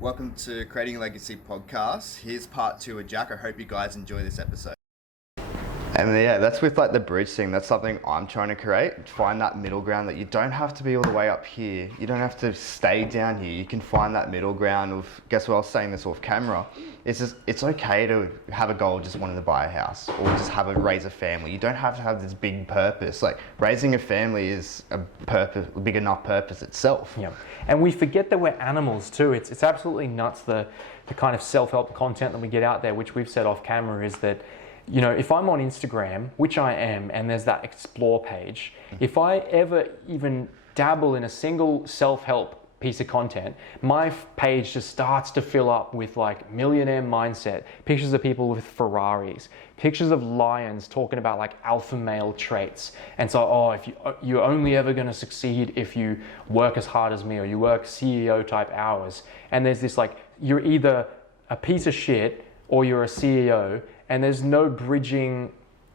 Welcome to Creating a Legacy podcast. Here's part two of Jack. I hope you guys enjoy this episode. And yeah, that's with like the bridge thing. That's something I'm trying to create. Find that middle ground that you don't have to be all the way up here. You don't have to stay down here. You can find that middle ground of, guess what, I was saying this off camera. It's okay to have a goal of just wanting to buy a house or just raise a family. You don't have to have this big purpose. Like raising a family is a big enough purpose itself. Yeah, and we forget that we're animals too. It's absolutely nuts the kind of self-help content that we get out there, which we've said off camera, is that, you know, if I'm on Instagram, which I am, and there's that explore page, if I ever even dabble in a single self-help piece of content, my page just starts to fill up with like millionaire mindset, pictures of people with Ferraris, pictures of lions talking about like alpha male traits. And so, if you're only ever going to succeed if you work as hard as me, or you work CEO type hours. And there's this like, you're either a piece of shit or you're a CEO, and there's no bridging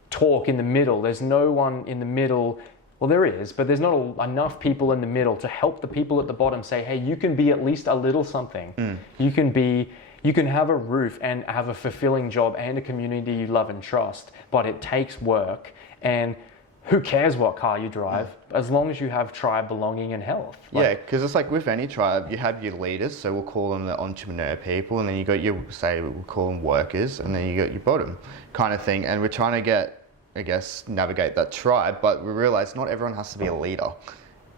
talk in the middle. There's no one in the middle. Well, there is, but there's not enough people in the middle to help the people at the bottom say, hey, you can be at least a little something. You can have a roof and have a fulfilling job and a community you love and trust, but it takes work. And who cares what car you drive, as long as you have tribe belonging and health. Yeah, because it's like with any tribe, you have your leaders, so we'll call them the entrepreneur people, and then you got your, we'll call them workers, and then you got your bottom kind of thing. And we're trying to get, I guess, navigate that tribe, but we realize not everyone has to be a leader.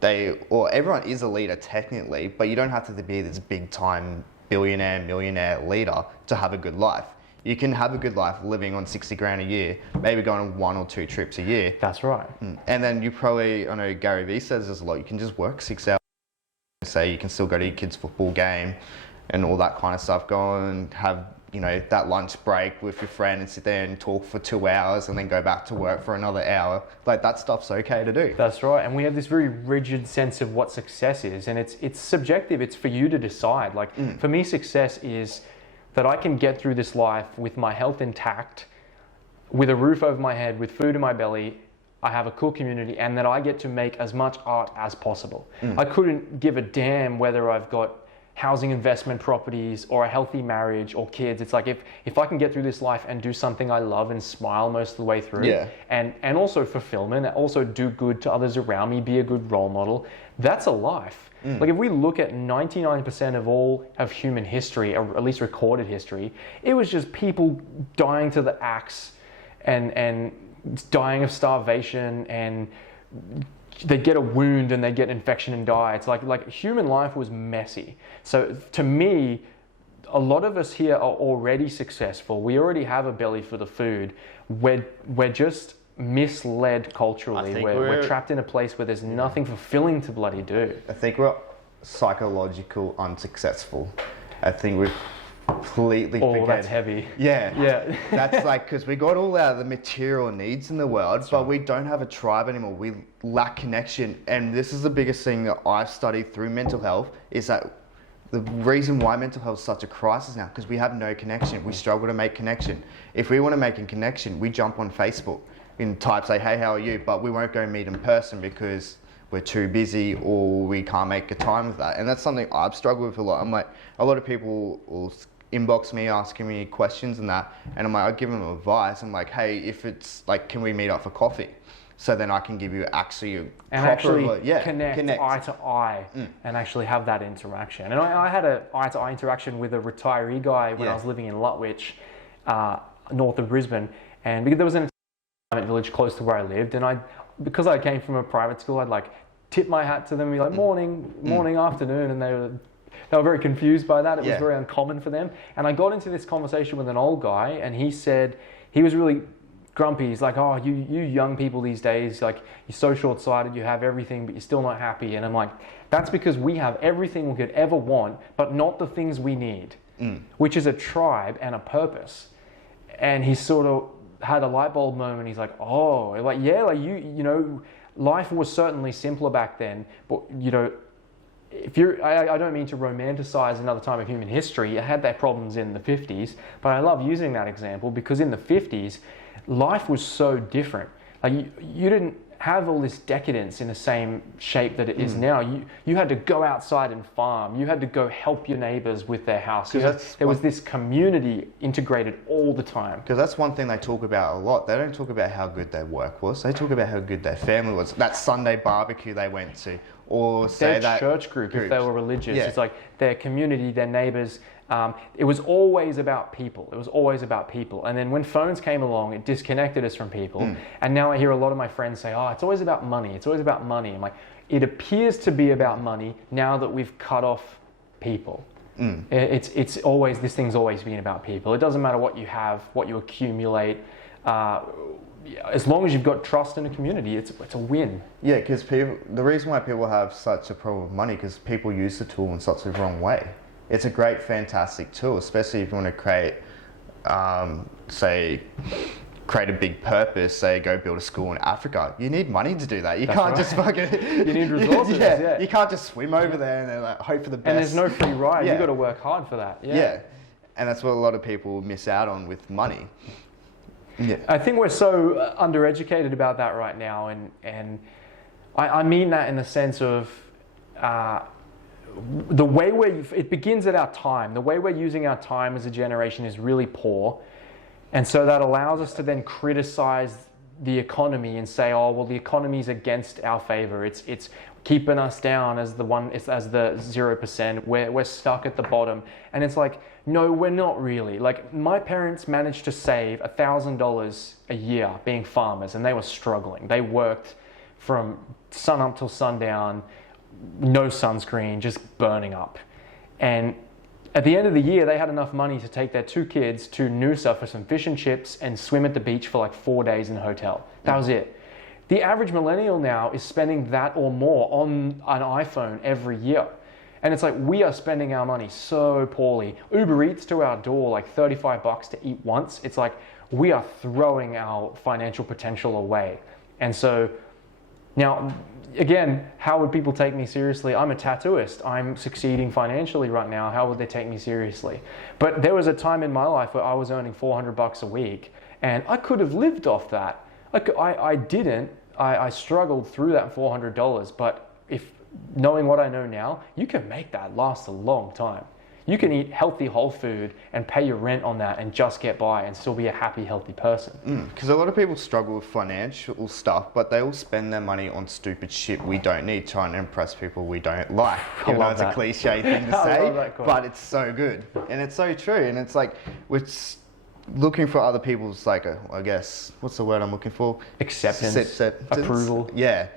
Everyone is a leader technically, but you don't have to be this big time billionaire, millionaire leader to have a good life. You can have a good life living on 60 grand a year, maybe going on 1 or 2 trips a year. That's right. And then you probably, I know Gary Vee says this a lot, you can just work 6 hours. Say you can still go to your kid's football game and all that kind of stuff. Go and have, you know, that lunch break with your friend and sit there and talk for 2 hours and then go back to work for another hour. Like that stuff's okay to do. That's right. And we have this very rigid sense of what success is, and it's subjective. It's for you to decide. Like for me, success is that I can get through this life with my health intact, with a roof over my head, with food in my belly, I have a cool community, and that I get to make as much art as possible. I couldn't give a damn whether I've got housing investment properties or a healthy marriage or kids. It's like if I can get through this life and do something I love and smile most of the way through, and also fulfillment, also do good to others around me, be a good role model, that's a life. Like if we look at 99% of all of human history, or at least recorded history, it was just people dying to the axe and dying of starvation, and they get a wound and they get infection and die. It's like human life was messy. So to me, a lot of us here are already successful. We already have a belly for the food. We're just misled culturally. We're trapped in a place where there's nothing fulfilling to bloody do. I think we're psychological unsuccessful. I think we've completely forget. That's heavy. Yeah. That's like, because we got all the material needs in the world, but we don't have a tribe anymore. We lack connection. And this is the biggest thing that I've studied through mental health, is that the reason why mental health is such a crisis now, because we have no connection. We struggle to make connection. If we want to make a connection, we jump on Facebook and type, say, hey, how are you? But we won't go meet in person because we're too busy or we can't make a time of that. And that's something I've struggled with a lot. I'm like, a lot of people will inbox me asking me questions and that, and I'm like, I'll give them advice. I'm like, hey, if it's like, can we meet up for coffee? So then I can give you actually connect eye to eye and actually have that interaction. And I had an eye to eye interaction with a retiree guy when I was living in Lutwyche, north of Brisbane, and because there was an retirement village close to where I lived, and because I came from a private school, I'd like tip my hat to them and be like, morning, afternoon, and they were very confused by that. It was very uncommon for them. And I got into this conversation with an old guy, and he said, he was really grumpy. He's like, oh, you young people these days, like, you're so short-sighted, you have everything, but you're still not happy. And I'm like, that's because we have everything we could ever want, but not the things we need, which is a tribe and a purpose. And he sort of had a light bulb moment. He's like, oh, like, yeah, like you know, life was certainly simpler back then, but you know, I don't mean to romanticize another time of human history. I had their problems in the 50s, but I love using that example because in the 50s, life was so different. Like you didn't have all this decadence in the same shape that it is now. You had to go outside and farm. You had to go help your neighbors with their house. There was this community integrated all the time. Because that's one thing they talk about a lot. They don't talk about how good their work was. They talk about how good their family was. That Sunday barbecue they went to, or say their that church group, if they were religious. Yeah. It's like their community, their neighbors. It was always about people. It was always about people. And then when phones came along, it disconnected us from people. And now I hear a lot of my friends say, oh, it's always about money. It's always about money. I'm like, it appears to be about money now that we've cut off people. It's always, this thing's always been about people. It doesn't matter what you have, what you accumulate. As long as you've got trust in a community, it's a win. Yeah, because the reason why people have such a problem with money, because people use the tool in such a wrong way. It's a great, fantastic tool, especially if you want to create, create a big purpose, say go build a school in Africa. You need money to do that. You can't just fucking... You need resources, yeah. You can't just swim over there and then like, hope for the best. And there's no free ride. Yeah. You've got to work hard for that. Yeah. And that's what a lot of people miss out on with money. Yeah. I think we're so undereducated about that right now, and I mean that in the sense of the way it begins at our time. The way we're using our time as a generation is really poor, and so that allows us to then criticize the economy and say, oh well, the economy's against our favor. It's keeping us down as the 0%. We're stuck at the bottom, and it's like, no, we're not really. Like, my parents managed to save $1,000 a year being farmers, and they were struggling. They worked from sun up till sundown, no sunscreen, just burning up. And at the end of the year, they had enough money to take their 2 kids to Noosa for some fish and chips and swim at the beach for like 4 days in a hotel. That was it. The average millennial now is spending that or more on an iPhone every year. And it's like, we are spending our money so poorly. Uber Eats to our door, like $35 to eat once. It's like, we are throwing our financial potential away. And so now, again, how would people take me seriously? I'm a tattooist. I'm succeeding financially right now. How would they take me seriously? But there was a time in my life where I was earning $400 a week, and I could have lived off that. I didn't. I struggled through that $400, but knowing what I know now, you can make that last a long time. You can eat healthy whole food and pay your rent on that and just get by and still be a happy, healthy person. Because a lot of people struggle with financial stuff, but they all spend their money on stupid shit we don't need, trying to impress people we don't like. Even though it's a cliche thing to say, but it's so good. And it's so true. And it's like, we're looking for other people's, like, I guess, what's the word I'm looking for? Acceptance, approval. Yeah.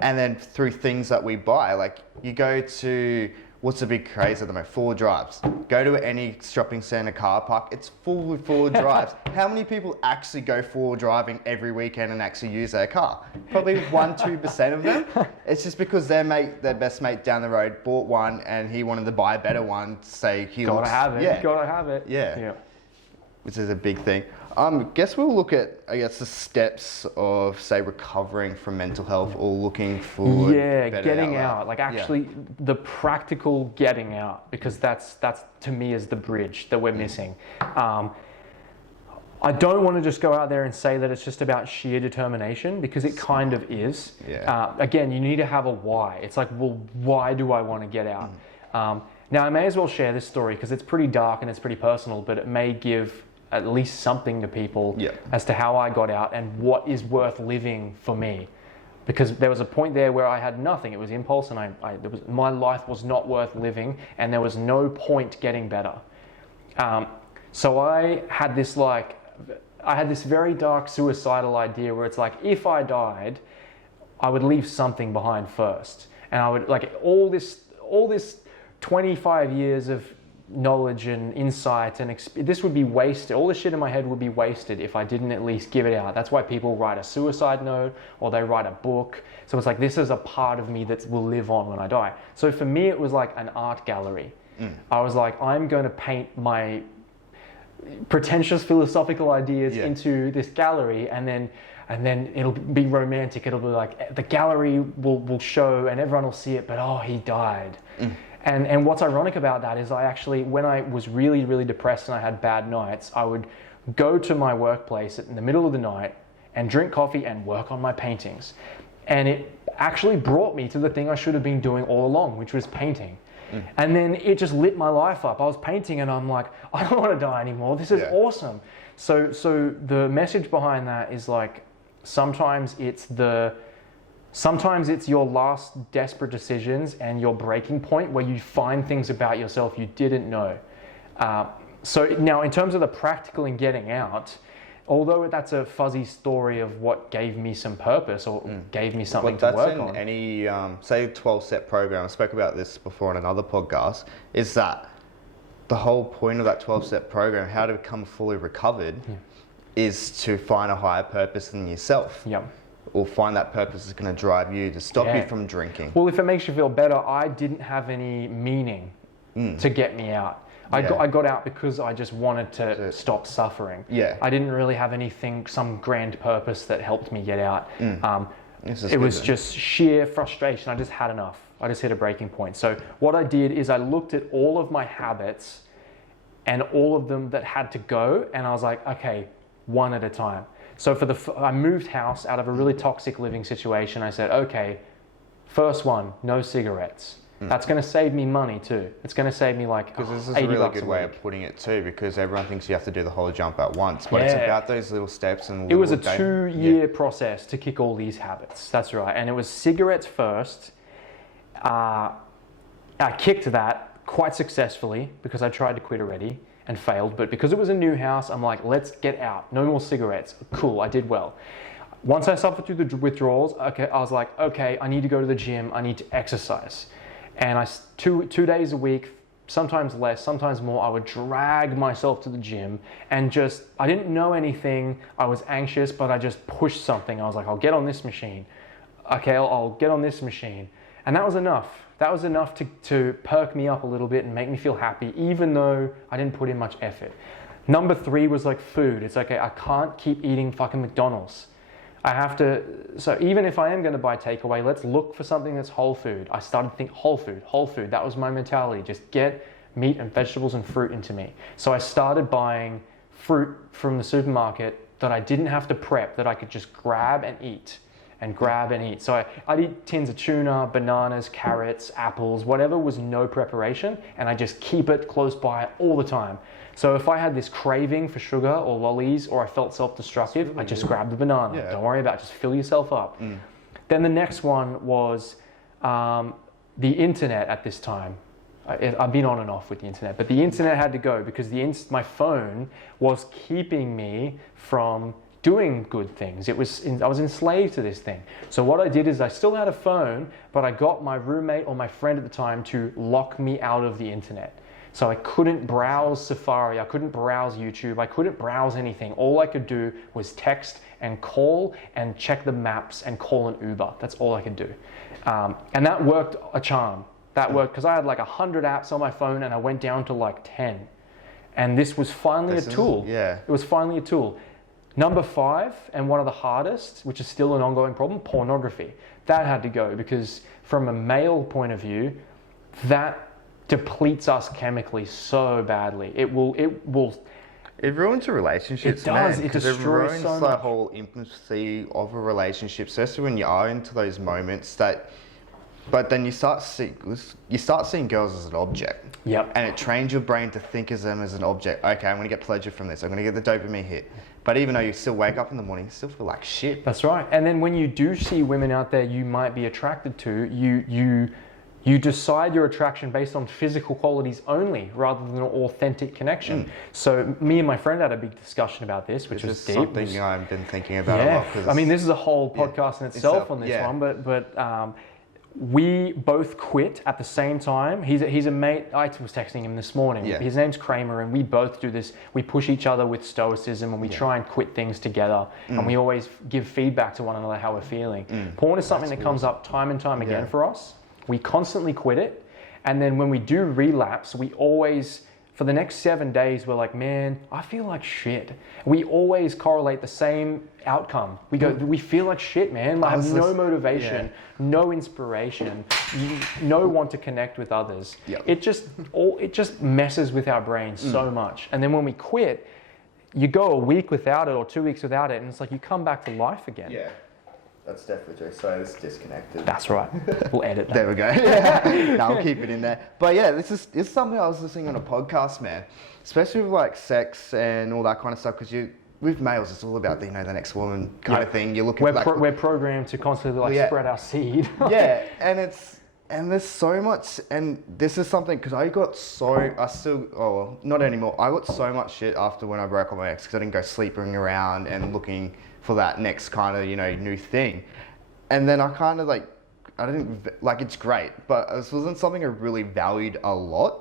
And then through things that we buy, like you go to, what's the big craze at the moment? 4 drives. Go to any shopping centre car park, it's full with 4 drives. How many people actually go 4 driving every weekend and actually use their car? Probably 1-2% of them. It's just because their best mate down the road bought one and he wanted to buy a better one. Say he gotta have it. Yeah. Gotta have it. Yeah. Which is a big thing. Guess we'll look at, the steps of, say, recovering from mental health or looking for getting out. Like, actually, the practical getting out, because that's to me is the bridge that we're missing. I don't want to just go out there and say that it's just about sheer determination, because it kind of is. Again, you need to have a why. It's like, well, why do I want to get out? Now, I may as well share this story because it's pretty dark and it's pretty personal, but it may give at least something to people as to how I got out and what is worth living for me. Because there was a point there where I had nothing. It was impulse, and my life was not worth living, and there was no point getting better. So I had this very dark suicidal idea where it's like, if I died, I would leave something behind first, and I would, like, all this 25 years of knowledge and insight and this would be wasted. All the shit in my head would be wasted if I didn't at least give it out. That's why people write a suicide note or they write a book. So it's like, this is a part of me that will live on when I die. So for me, it was like an art gallery. I was like, I'm going to paint my pretentious philosophical ideas into this gallery, and then it'll be romantic. It'll be like, the gallery will show and everyone will see it, but oh, he died. And what's ironic about that is when I was really, really depressed and I had bad nights, I would go to my workplace in the middle of the night and drink coffee and work on my paintings. And it actually brought me to the thing I should have been doing all along, which was painting. And then it just lit my life up. I was painting and I'm like, I don't want to die anymore. This is awesome. So the message behind that is like, sometimes it's your last desperate decisions and your breaking point where you find things about yourself you didn't know. So now in terms of the practical and getting out, although that's a fuzzy story of what gave me some purpose or gave me something to work on. Any, say 12-step program, I spoke about this before on another podcast, is that the whole point of that 12-step program, how to become fully recovered, is to find a higher purpose in yourself. Yep. Or find that purpose is going to drive you to stop you from drinking. Well, if it makes you feel better, I didn't have any meaning to get me out. I got out because I just wanted to stop suffering. Yeah. I didn't really have anything, some grand purpose that helped me get out. It was just sheer frustration. I just had enough. I just hit a breaking point. So what I did is I looked at all of my habits and all of them that had to go, and I was like, okay, one at a time. So I moved house out of a really toxic living situation. I said, okay, first one, no cigarettes. That's going to save me money too. It's going to save me like $80 because this is a really good way of putting it too, because everyone thinks you have to do the whole jump at once, but it's about those little steps. And it was a 2-year process to kick all these habits. That's right. And it was cigarettes first. I kicked that quite successfully because I tried to quit already and failed. But because it was a new house, I'm like, let's get out. No more cigarettes. Cool, I did well. Once I suffered through the withdrawals, I was like, okay, I need to go to the gym. I need to exercise. And two days a week, sometimes less, sometimes more, I would drag myself to the gym and I didn't know anything. I was anxious, but I just pushed something. I was like, I'll get on this machine. Okay, I'll get on this machine. And that was enough. That was enough to perk me up a little bit and make me feel happy, even though I didn't put in much effort. Number 3 was like food. It's okay, I can't keep eating fucking McDonald's. I have to, so even if I am going to buy takeaway, let's look for something that's whole food. I started to think whole food. That was my mentality. Just get meat and vegetables and fruit into me. So I started buying fruit from the supermarket that I didn't have to prep, that I could just grab and eat. So I'd eat tins of tuna, bananas, carrots, apples, whatever was no preparation, and I just keep it close by all the time. So if I had this craving for sugar or lollies, or I felt self-destructive, I just grabbed the banana. Yeah. Don't worry about it, just fill yourself up. Then the next one was the internet at this time. I've been on and off with the internet, but the internet had to go because my phone was keeping me from doing good things. I was enslaved to this thing. So what I did is I still had a phone, but I got my roommate or my friend at the time to lock me out of the internet. So I couldn't browse Safari, I couldn't browse YouTube, I couldn't browse anything. All I could do was text and call and check the maps and call an Uber. That's all I could do. And that worked a charm. That worked because I had like 100 apps on my phone and I went down to like 10. And this was finally a tool. It was finally a tool. Number 5, and one of the hardest, which is still an ongoing problem, pornography. That had to go because from a male point of view, that depletes us chemically so badly. It ruins your relationships. It does. Man, it destroys ruins so the much. whole intimacy of a relationship, especially when you are into those moments that. But then you start seeing girls as an object. Yep. And it trains your brain to think of them as an object. Okay, I'm going to get pleasure from this. I'm going to get the dopamine hit. But even though you still wake up in the morning, you still feel like shit. That's right. And then when you do see women out there you might be attracted to, you decide your attraction based on physical qualities only rather than an authentic connection. So me and my friend had a big discussion about this, which was deep. Something I've been thinking about a lot. I mean, this is a whole podcast in itself on this one, but we both quit at the same time. He's a mate. I was texting him this morning. Yeah. His name's Kramer, and we both do this. We push each other with stoicism, and we try and quit things together. And we always give feedback to one another how we're feeling. Porn is something that comes up time and time again for us. We constantly quit it, and then when we do relapse, we always, for the next 7 days, we're like, man, I feel like shit. We always correlate the same outcome. We go, we feel like shit, man. I have no motivation, no inspiration, no want to connect with others. It just messes with our brains so much. And then when we quit, you go a week without it or 2 weeks without it, and it's like you come back to life again. That's definitely true. So it's disconnected. That's right. We'll edit that. There we go. No, I'll keep it in there. But yeah, this is something I was listening on a podcast, man. Especially with like sex and all that kind of stuff, because with males, it's all about the next woman kind of thing. You're looking. We're programmed to constantly spread our seed. Yeah, and there's so much, and this is something because not anymore. I got so much shit after when I broke up with my ex because I didn't go sleeping around and looking for that next kind of new thing, and then I kind of I didn't it's great, but this wasn't something I really valued a lot.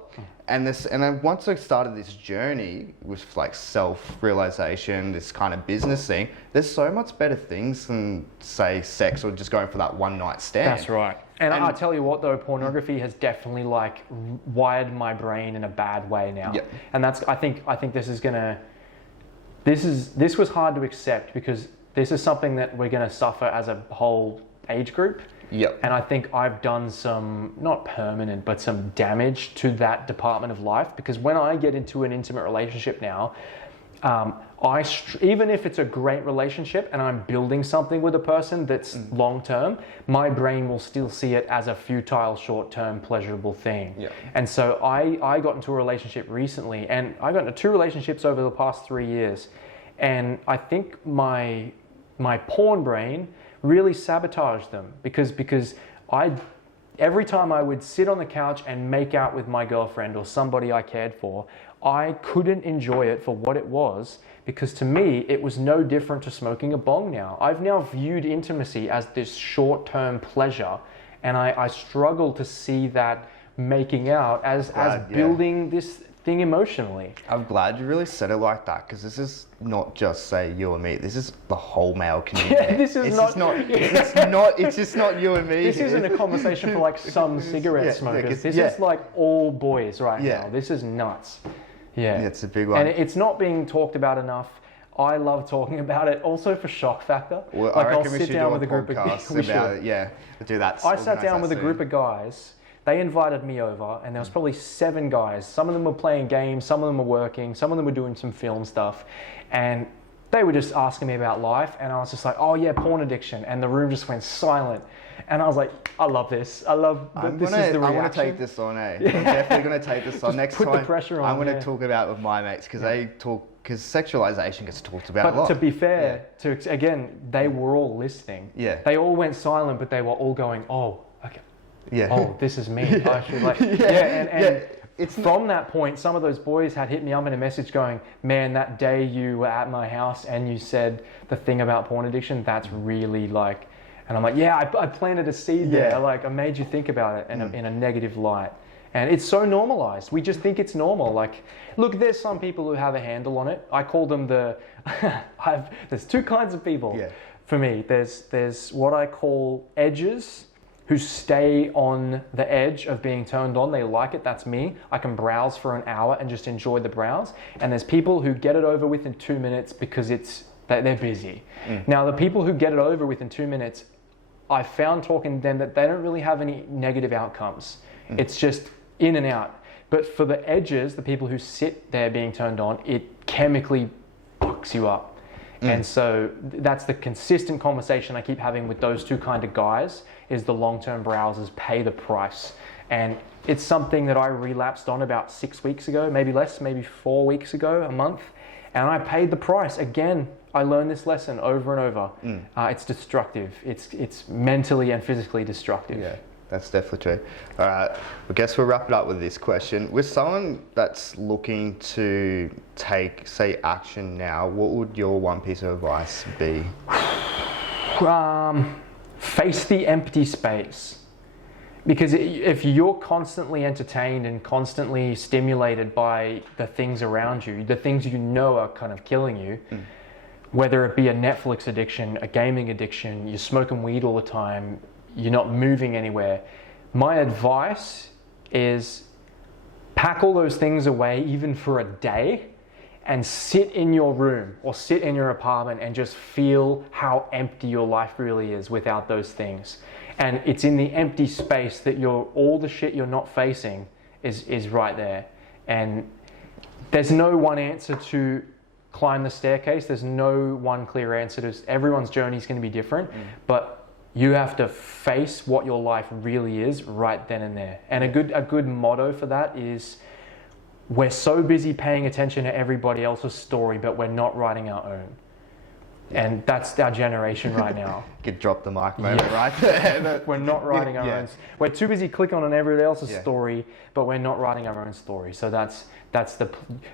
And then once I started this journey with self-realization, this kind of business thing, there's so much better things than say sex or just going for that one night stand. That's right. And I tell you what though, pornography has definitely wired my brain in a bad way now. Yeah. And I think this is gonna, this was hard to accept because this is something that we're gonna suffer as a whole age group. Yep. And I think I've done some, not permanent, but some damage to that department of life, because when I get into an intimate relationship now, even if it's a great relationship and I'm building something with a person that's long-term, my brain will still see it as a futile, short-term, pleasurable thing. Yeah. And so I got into a relationship recently, and I got into 2 relationships over the past 3 years. And I think my porn brain really sabotaged them because every time I would sit on the couch and make out with my girlfriend or somebody I cared for, I couldn't enjoy it for what it was, because to me it was no different to smoking a bong now. I've now viewed intimacy as this short-term pleasure, and I struggle to see that making out as building this thing emotionally. I'm glad you really said it like that, because this is not just say you and me. This is the whole male community. Yeah, it's just not you and me. This isn't a conversation for some cigarette smokers. This is all boys now. This is nuts. Yeah, it's a big one. And it's not being talked about enough. I love talking about it, also for shock factor. Well, I reckon we should do a podcast about it. Yeah, we'll do that. I sat down with a group of guys. They invited me over, and there was probably 7 guys. Some of them were playing games, some of them were working, some of them were doing some film stuff. And they were just asking me about life, and I was just like, oh yeah, porn addiction. And the room just went silent. And I was like, I love this. I love that this is the reaction. I want to take this on, I'm definitely going to take this on. Next put time, the pressure on, I'm going to talk about it with my mates, because they talk, because sexualization gets talked about a lot. But to be fair, again, they were all listening. Yeah. They all went silent, but they were all going, oh, okay. Yeah. Oh, this is me. I should It's from that point, some of those boys had hit me up in a message going, man, that day you were at my house and you said the thing about porn addiction, that's really and I'm like, yeah, I planted a seed there. I made you think about it in a negative light. And it's so normalized. We just think it's normal. Look, there's some people who have a handle on it. I call them there's 2 kinds of people for me. There's what I call edges, who stay on the edge of being turned on. They like it. That's me. I can browse for an hour and just enjoy the browse. And there's people who get it over with in 2 minutes because they're busy. Now, the people who get it over with in 2 minutes, I found talking to them that they don't really have any negative outcomes. It's just in and out. But for the edges, the people who sit there being turned on, it chemically fucks you up. And so that's the consistent conversation I keep having with those 2 kind of guys, is the long-term browsers pay the price. And it's something that I relapsed on about 6 weeks ago, maybe less, maybe 4 weeks ago, a month. And I paid the price. Again, I learned this lesson over and over. It's destructive. It's mentally and physically destructive. Yeah. That's definitely true. All right, I guess we'll wrap it up with this question. With someone that's looking to take, say, action now, what would your one piece of advice be? Face the empty space. Because if you're constantly entertained and constantly stimulated by the things around you, the things you know are kind of killing you, whether it be a Netflix addiction, a gaming addiction, you're smoking weed all the time, you're not moving anywhere. My advice is pack all those things away, even for a day, and sit in your room or sit in your apartment and just feel how empty your life really is without those things. And it's in the empty space that all the shit you're not facing is right there. And there's no one answer to climb the staircase. There's no one clear answer to everyone's journey is going to be different, but you have to face what your life really is right then and there. And a good motto for that is, we're so busy paying attention to everybody else's story, but we're not writing our own. And that's our generation right now. Could drop the mic moment right there. We're not writing our own. We're too busy clicking on everybody else's story, but we're not writing our own story. So that's the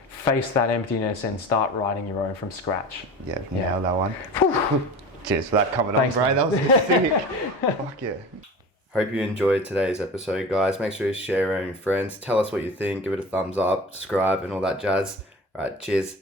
face that emptiness and start writing your own from scratch. Yeah, nailed that one. Cheers for that coming on, bro. Man. That was sick. Fuck yeah. Hope you enjoyed today's episode, guys. Make sure you share it with your friends. Tell us what you think. Give it a thumbs up, subscribe, and all that jazz. All right, cheers.